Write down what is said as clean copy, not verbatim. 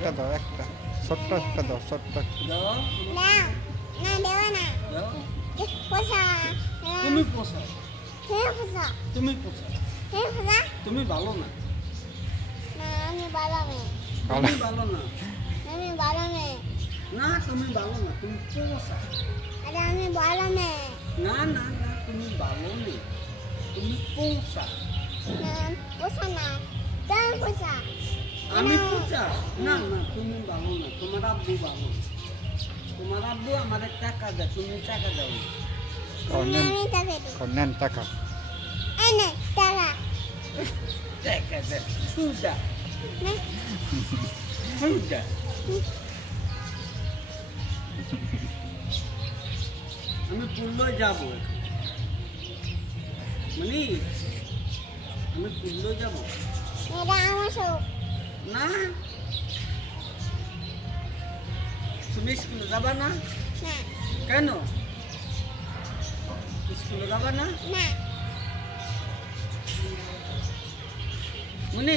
একটা দাও, একটা ছোট্ট একটা দাও, ছোট্ট একটা। দাও না না দেব না দাও পোষা তুমি পোষাও পোষা তুমি পোষাও পোষা তুমি ভালো না না আমি ভালো মেয়ে তুমি ভালো না আমি ভালো মেয়ে না তুমি ভালো না তুমি পোষা আরে আমি ভালো মেয়ে না না না তুমি ভালো নেই তুমি পোষা না পোষা না তুমি পোষা আমি পোষা না না তুমি ভালো না তোমার আব্বু ভালো তোমার আব্বু আমাদের টাকা দেয় তুমি টাকা দাও না আমি তাকে দিই নেন টাকা। এনে টাকা টাকা দেয় সুদা না সুদা আমি পুল্লো যাবো মানে আমি পুল্লো যাবো এটা আমার সব না তুমি স্কুলে যাবা না না কেন স্কুলে যাবা না না মুনি